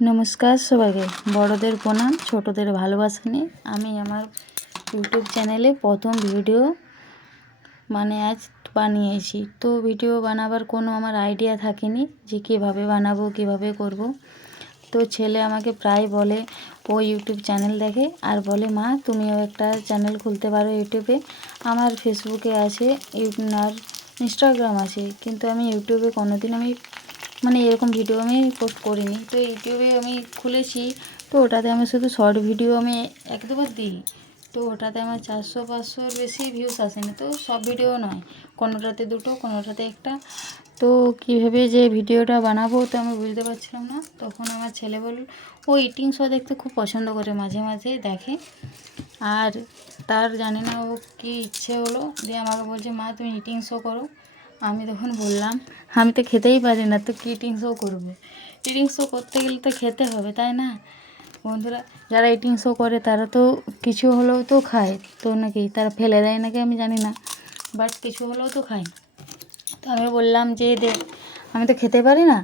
নমস্কার সবাইকে, বড়দের প্রণাম, ছোটদের ভালোবাসা নিয়ে আমি আমার ইউটিউব চ্যানেলে প্রথম ভিডিও আজ বানিয়েছি। তো ভিডিও বানাবার কোনো আমার আইডিয়া থাকেনি যে কীভাবে বানাবো, কীভাবে করব। তো ছেলে আমাকে প্রায় বলে, ও ইউটিউব চ্যানেল দেখে আর বলে, মা তুমিও একটা চ্যানেল খুলতে পারো ইউটিউবে। আমার ফেসবুকে আছে আর ইনস্টাগ্রাম আছে, কিন্তু আমি ইউটিউবে কোনোদিন এরকম ভিডিও আমি পোস্ট করিনি। তো ইউটিউবে আমি খুলেছি, তো ওটাতে আমি শুধু শর্ট ভিডিও আমি এক দুবার দিই। তো ওটাতে আমার 400-500-র বেশি ভিউস আসেনি। তো সব ভিডিও নয়, কোনোটাতে দুটো, কোনোটাতে একটা। তো কীভাবে যে ভিডিওটা বানাবো তো আমি বুঝতে পারছিলাম না। তখন আমার ছেলে বলল, ও ইটিং শো দেখতে খুব পছন্দ করে, মাঝে মাঝে দেখে। আর তার জানি না ও কী ইচ্ছে হলো যে আমাকে বলছে, মা তুমি ইটিং শো করো। আমি তখন বললাম, আমি তো খেতেই পারি না, তো কী ইটিং শো করবো? ইটিং শো করতে গেলে তো খেতে হবে, তাই না? বন্ধুরা, যারা ইটিং শো করে তারা তো কিছু হলেও তো খায়, তো নাকি তারা ফেলে দেয় নাকি আমি জানি না, বাট কিছু হলেও তো খায়। তো আমি বললাম যে দেখ, আমি তো খেতে পারি না।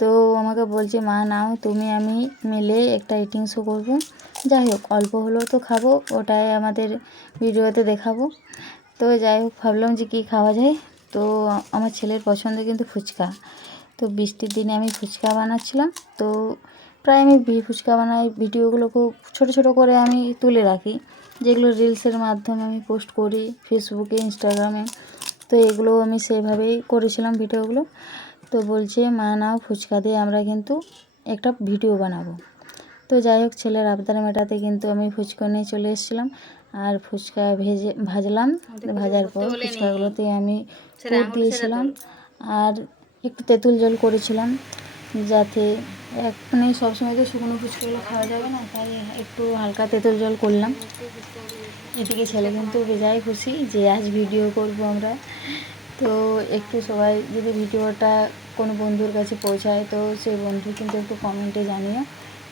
তো আমাকে বলছে, মা নাও তুমি আমি মিলে একটা ইটিং শো করবো। যাই হোক, অল্প হলেও তো খাবো, ওটাই আমাদের ভিডিওতে দেখাবো। তো যাই হোক, ভাবলাম যে কী খাওয়া যায়। তো আমার ছেলের পছন্দ কিন্তু ফুচকা। তো বৃষ্টির দিনে আমি ফুচকা বানাচ্ছিলাম। তো প্রায় আমি ফুচকা বানাই, ভিডিওগুলো খুব ছোটো ছোটো করে আমি তুলে রাখি, যেগুলো রিলসের মাধ্যমে আমি পোস্ট করি ফেসবুকে, ইনস্টাগ্রামে। তো এগুলো আমি সেভাবেই করেছিলাম ভিডিওগুলো। তো বলছে, মা নাও ফুচকা দিয়ে আমরা কিন্তু একটা ভিডিও বানাবো। তো যাই হোক, ছেলের আবদার মেটাতে কিন্তু আমি ফুচকা নিয়ে চলে এসেছিলাম। আর ফুচকা ভাজলাম। ভাজার পর ফুচকাগুলোতে আমি পুর দিয়েছিলাম আর একটু তেঁতুল জল করেছিলাম, যাতে সবসময় তো শুকনো ফুচকাগুলো খাওয়া যাবে না, তাই একটু হালকা তেঁতুল জল করলাম। এদিকে ছেলে কিন্তু বেজায় খুশি যে আজ ভিডিও করব আমরা। তো একটু সবাই যদি ভিডিওটা কোনো বন্ধুর কাছে পৌঁছায়, তো সেই বন্ধু কিন্তু একটু কমেন্টে জানিও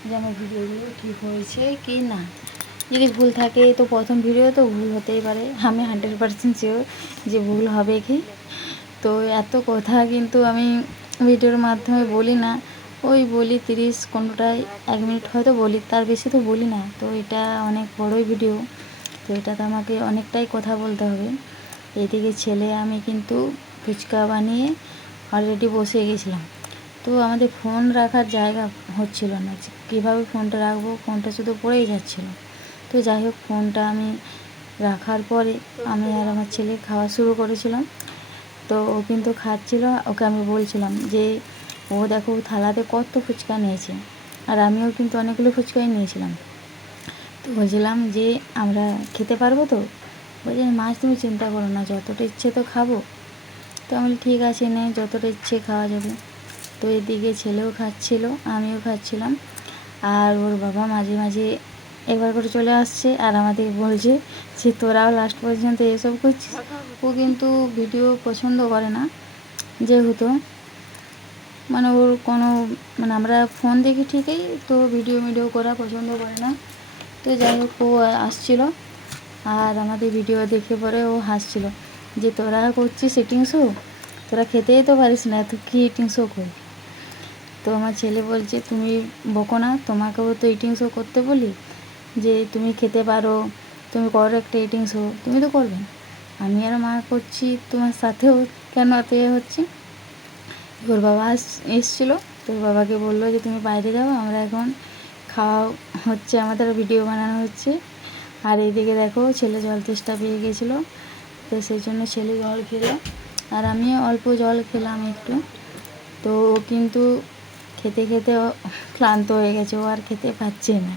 যে আমার ভিডিওগুলো ঠিক হয়েছে কি না। যদি ভুল থাকে, তো প্রথম ভিডিও তো ভুল হতেই পারে, আমি 100% শিওর যে ভুল হবে কি। তো এত কথা কিন্তু আমি ভিডিওর মাধ্যমে বলি না, ওই বলি 30 কোনোটায় 1 মিনিট হয়তো বলি, তার বেশি তো বলি না। তো এটা অনেক বড়ই ভিডিও, তো এটাতে আমাকে অনেকটাই কথা বলতে হবে। এদিকে ছেলে আমি কিন্তু ফুচকা বানিয়ে অলরেডি বসে গেছিলাম। তো আমাদের ফোন রাখার জায়গা হচ্ছিল না, কীভাবে ফোনটা রাখবো, ফোনটা শুধু পড়েই যাচ্ছিলো। তো যাই হোক, ফোনটা আমি রাখার পরে আমি আর আমার ছেলে খাওয়া শুরু করেছিলাম। তো ও কিন্তু খাচ্ছিল, ওকে আমি বলছিলাম যে ও দেখো থালাতে কত ফুচকা নিয়েছে, আর আমিও কিন্তু অনেকগুলো ফুচকাই নিয়েছিলাম। তো বলছিলাম যে আমরা খেতে পারবো তো? বলছে, মাছ তুমি চিন্তা করো না, যতটা ইচ্ছে তো খাবো। তো আমি ঠিক আছে, নে যতটা ইচ্ছে খাওয়া যাবে। তো এদিকে ছেলেও খাচ্ছিল, আমিও খাচ্ছিলাম। আর ওর বাবা মাঝে মাঝে একবার করে চলে আসছে আর আমাদের বলছে যে তোরাও লাস্ট পর্যন্ত এসব করছিস। ও কিন্তু ভিডিও পছন্দ করে না, যেহেতু ওর কোনো আমরা ফোন দেখি ঠিকই, তো ভিডিও করা পছন্দ করে না। তো যাই হোক, ও আসছিল আর আমাদের ভিডিও দেখে পরে ও হাসছিল যে তোরা করছিস ইটিং শো, তোরা খেতেই তো পারিস না, তো কী ইটিং শো করবি? তো আমার ছেলে বলছে, তুমি বকো না, তোমাকেও তো ইটিং শো করতে বলি, যে তুমি খেতে পারো, তুমি করো একটা ইটিং শো, তুমি তো করবে না, আমি আর মা করছি, তোমার সাথেও কেন এত হচ্ছে? ওর বাবা এসছিলো, তো ওর বাবাকে বললো যে তুমি বাইরে যাও, আমরা এখন খাওয়া হচ্ছে, আমাদের ভিডিও বানানো হচ্ছে। আর এইদিকে দেখো, ছেলে জল তেষ্টা পেয়ে গেছিলো, তো সেই জন্য ছেলে জল খেলো আর আমিও অল্প জল খেলাম একটু। তো ও কিন্তু খেতে খেতে ক্লান্ত হয়ে গেছে, ও আর খেতে পারছে না।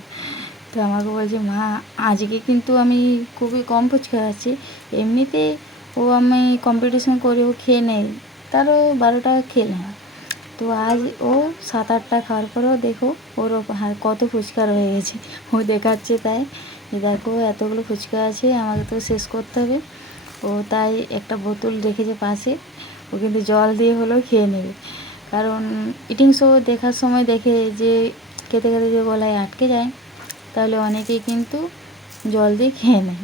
তো আমাকে বলছে, মা আজকে কিন্তু আমি খুবই কম ফুচকা খাচ্ছি, এমনিতে আমি কম্পিটিশন করে ও খেয়ে নেই, তারও 12টা খেলে না। তো আজ ও 7-8টা খাওয়ার পরেও দেখো ওর কত ফুচকা রয়ে গেছে, ও দেখাচ্ছে তাই দেখো এতগুলো ফুচকা আছে, আমাকে তো শেষ করতে হবে। ও তাই একটা বোতল রেখেছে পাশে, ও কিন্তু জল দিয়ে হলেও খেয়ে নেবে, কারণ ইটিং শো দেখার সময় দেখে যে খেতে খেতে যে গলায় আটকে যায়, তাহলে অনেকেই কিন্তু জল দিয়ে খেয়ে নেয়।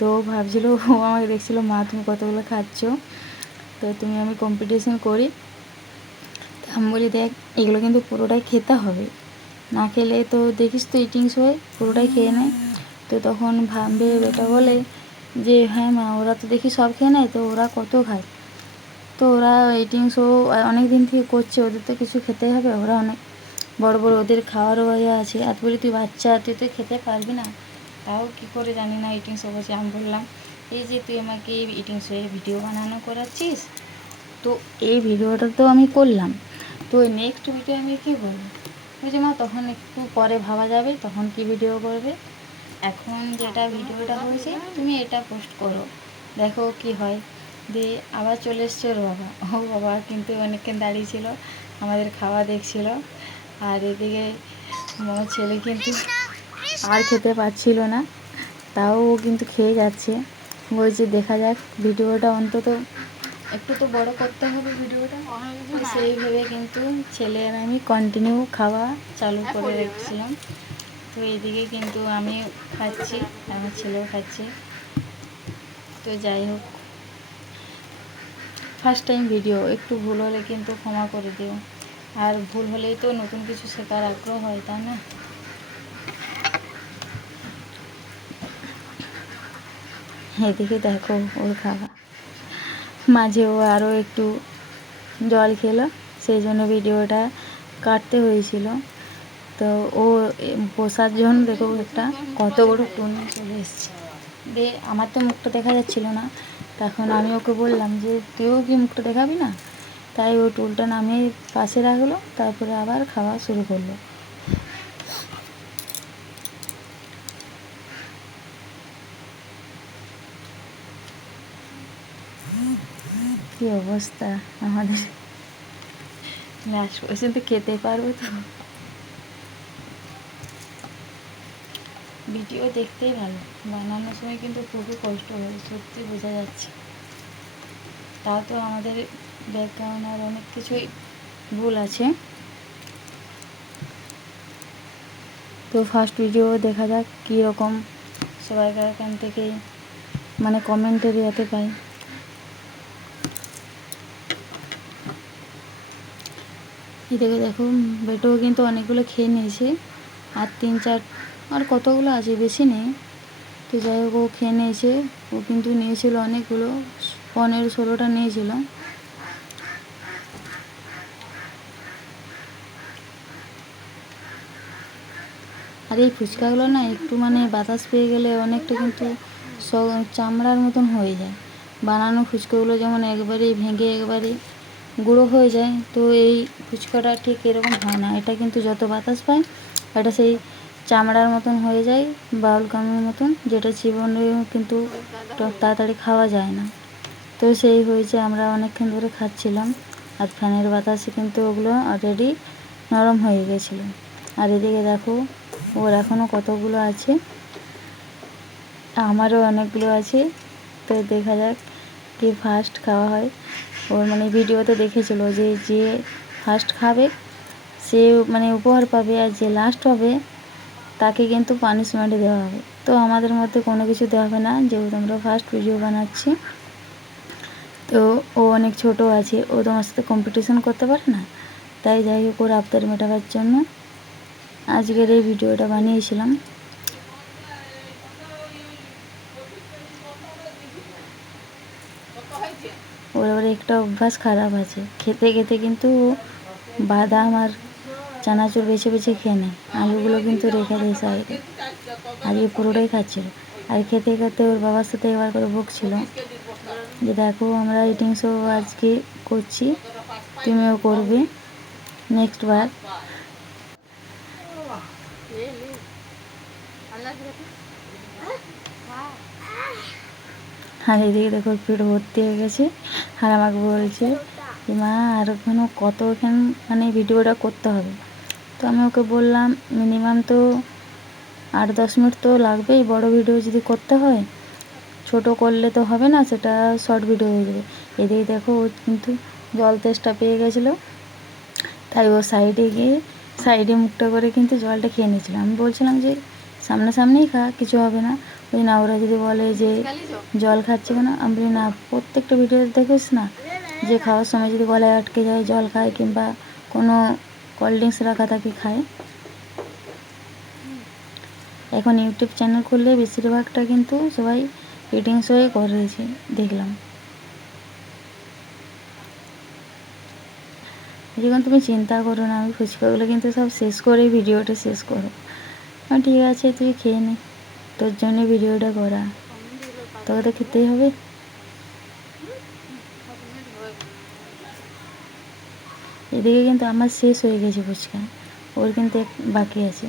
তো ভাবছিল, ও আমাকে দেখছিলো, মা তুমি কতগুলো খাচ্ছ, তো আমি কম্পিটিশন করি। আমি বলি, দেখ এগুলো কিন্তু পুরোটাই খেতে হবে, না খেলে তো দেখিস তো ইটিংস হয়, পুরোটাই খেয়ে নেয়। তো তখন ভাববে বেটা বলে যে হ্যাঁ মা, ওরা তো দেখি সব খেয়ে নেয়, তো ওরা কত খায়। তো ওরা ইটিংসও অনেক দিন থেকে করছে, ওদের তো কিছু খেতে হবে, ওরা অনেক বড় বড়, ওদের খাওয়ারও ইয়ে আছে। এত বলি তুই বাচ্চা, তুই তো খেতে পারবি না। তাও কী করে জানি না ইটিংস হচ্ছে। আমি বললাম এই যে তুই আমাকে ইটিংস হয়ে ভিডিও বানানো করাচ্ছিস, তো এই ভিডিওটা তো আমি করলাম, তো নেক্সট ভিডিও আমি কী করবো? বুঝলি মা, তখন একটু পরে ভাবা যাবে তখন কি ভিডিও করবে। এখন যেটা ভিডিওটা হয়েছে তুমি এটা পোস্ট করো, দেখো কি হয়। দিয়ে আবার চলে এসছে ওর বাবা। ও বাবা কিন্তু অনেকক্ষণ দাঁড়িয়েছিল, আমাদের খাওয়া দেখছিল। আর এদিকে আমার ছেলে কিন্তু আর খেতে পারছিল না, তাও ও কিন্তু খেয়ে যাচ্ছে। বলছে দেখা যাক ভিডিওটা অন্তত একটু তো বড় করতে হবে ভিডিওটা। সেই ভেবে কিন্তু ছেলে আর আমি কন্টিনিউ খাওয়া চালু করে রেখেছিলাম। তো এইদিকে কিন্তু আমি খাচ্ছি, আমার ছেলেও খাচ্ছে। তো যাই হোক, ফার্স্ট টাইম ভিডিও, একটু ভুল হলে কিন্তু ক্ষমা করে দিও। আর ভুল হলেই তো নতুন কিছু শেখার আগ্রহ হয়, তাই না? এদিকে দেখো ওর খাওয়া, মাঝে ও আরও একটু জল খেলো, সেই জন্য ভিডিওটা কাটতে হয়েছিল। তো ও বসার জন্য দেখো একটা কত বড় টুন চলে এসছে। দিয়ে আমার তো মুখটা দেখা যাচ্ছিল না, তখন আমি ওকে বললাম যে তুইও কি মুখটা দেখাবি না? তাই ও টুলটা নামিয়ে পাশে রাখলো, তারপরে আবার খাওয়া শুরু করলো। কি অবস্থা আমাদের, লাস্ট পর্যন্ত খেতে পারবো তো? ভিডিও দেখতেই ভালো, বানানোর সময় কিন্তু খুবই কষ্ট হয়, সত্যি বোঝা যাচ্ছে। তাও তো আমাদের ব্যাকগ্রাউন্ড আর অনেক কিছুই ভুল আছে। তো ফার্স্ট ভিডিও দেখা যাক কীরকম সবাইকার এখান থেকে মানে কমেন্টের ইয়েতে পাই। এদিকে দেখো বেটাও কিন্তু অনেকগুলো খেয়ে নিয়েছে, আর 3-4 আর কতগুলো আছে, বেশি নেই। তো যাই হোক ও খেয়ে নিয়েছে, ও কিন্তু নিয়েছিল অনেকগুলো, 15-16টা নিয়েছিল। আর এই ফুচকাগুলো না একটু মানে বাতাস পেয়ে গেলে অনেকটা কিন্তু চামড়ার মতন হয়ে যায়। বানানো ফুচকাগুলো যেমন একবারেই ভেঙে একবারে গুঁড়ো হয়ে যায়, তো এই ফুচকাটা ঠিক এরকম হয় না। এটা কিন্তু যত বাতাস পায় এটা সেই চামড়ার মতন হয়ে যায়, বাউল কামের মতন, যেটা চিবনে কিন্তু তাড়াতাড়ি খাওয়া যায় না। তো সেই হয়েছে, আমরা অনেকক্ষণ ধরে খাচ্ছিলাম, আর ফ্যানের বাতাসে কিন্তু ওগুলো অলরেডি নরম হয়ে গেছিলো। আর এদিকে দেখো ওর এখনও কতগুলো আছে, আমারও অনেকগুলো আছে। তো দেখা যাক কে ফার্স্ট খাওয়া হয়। ওর মানে ভিডিওতে দেখেছিল যে যে ফার্স্ট খাবে সে মানে উপহার পাবে, আর যে লাস্ট হবে তাকে কিন্তু পানিশমেন্ট দেওয়া হবে। তো আমাদের মধ্যে কোনো কিছু দেওয়া হবে না, যেহেতু আমরা ফার্স্ট ভিডিও বানাচ্ছি। তো ও অনেক ছোট আছে, ও তোমার সাথে কম্পিটিশন করতে পারে না, তাই যাই হোক ওর আবদার মেটাবার জন্য আজকের এই ভিডিওটা বানিয়েছিলাম। ওর আবার একটা অভ্যাস খারাপ আছে, খেতে খেতে কিন্তু বাদাম আর চানাচুর বেছে বেছে খেয়ে নেয়, আলুগুলো কিন্তু রেখে দেয় সাইডে। আজকে পুরোটাই খাচ্ছিল, আর খেতে খেতে ওর বাবার সাথে একবার করে বকছিল যে দেখো আমরা ইটিং শো আজকে করছি, তুমিও করবে নেক্সট বার। আর এদিকে দেখো পেট ভর্তি হয়ে গেছে, আর আমাকে বলছে যে মা আর ওখানে কত ওখানে মানে ভিডিওটা করতে হবে। তো আমি ওকে বললাম মিনিমাম তো 8-10 মিনিট তো লাগবেই, বড় ভিডিও যদি করতে হয়, ছোট করলে তো হবে না, সেটা শর্ট ভিডিও হয়ে যাবে। এদিকে দেখো ও কিন্তু জল তেষ্টা পেয়ে গেছিলো, তাই ও সাইডে গিয়ে সাইডে মুখটা করে কিন্তু জলটা খেয়ে নিয়েছিল। আমি বলছিলাম যে সামনাসামনিই খা, কিছু হবে না। ওই না ওরা যদি বলে যে জল খাচ্ছে কেন, আমি বলি না, প্রত্যেকটা ভিডিওতে দেখিস না যে খাওয়ার সময় যদি গলায় আটকে যায় জল খায়, কিংবা কোনো কোল্ড ড্রিঙ্কস রাখা থাকে খায়। এখন ইউটিউব চ্যানেল খুললে বেশিরভাগটা কিন্তু সবাই ইটিং শোই করেছে দেখলাম। যখন তুমি চিন্তা করো না, আমি ফুচকাগুলো কিন্তু সব শেষ করে ভিডিওটা শেষ করো। ঠিক আছে তুই খেয়ে নে, তোর জন্য ভিডিওটা করা, তোকে তো খেতেই হবে। এদিকে কিন্তু আমার শেষ হয়ে গেছে ফুচকা, ওর কিন্তু বাকি আছে।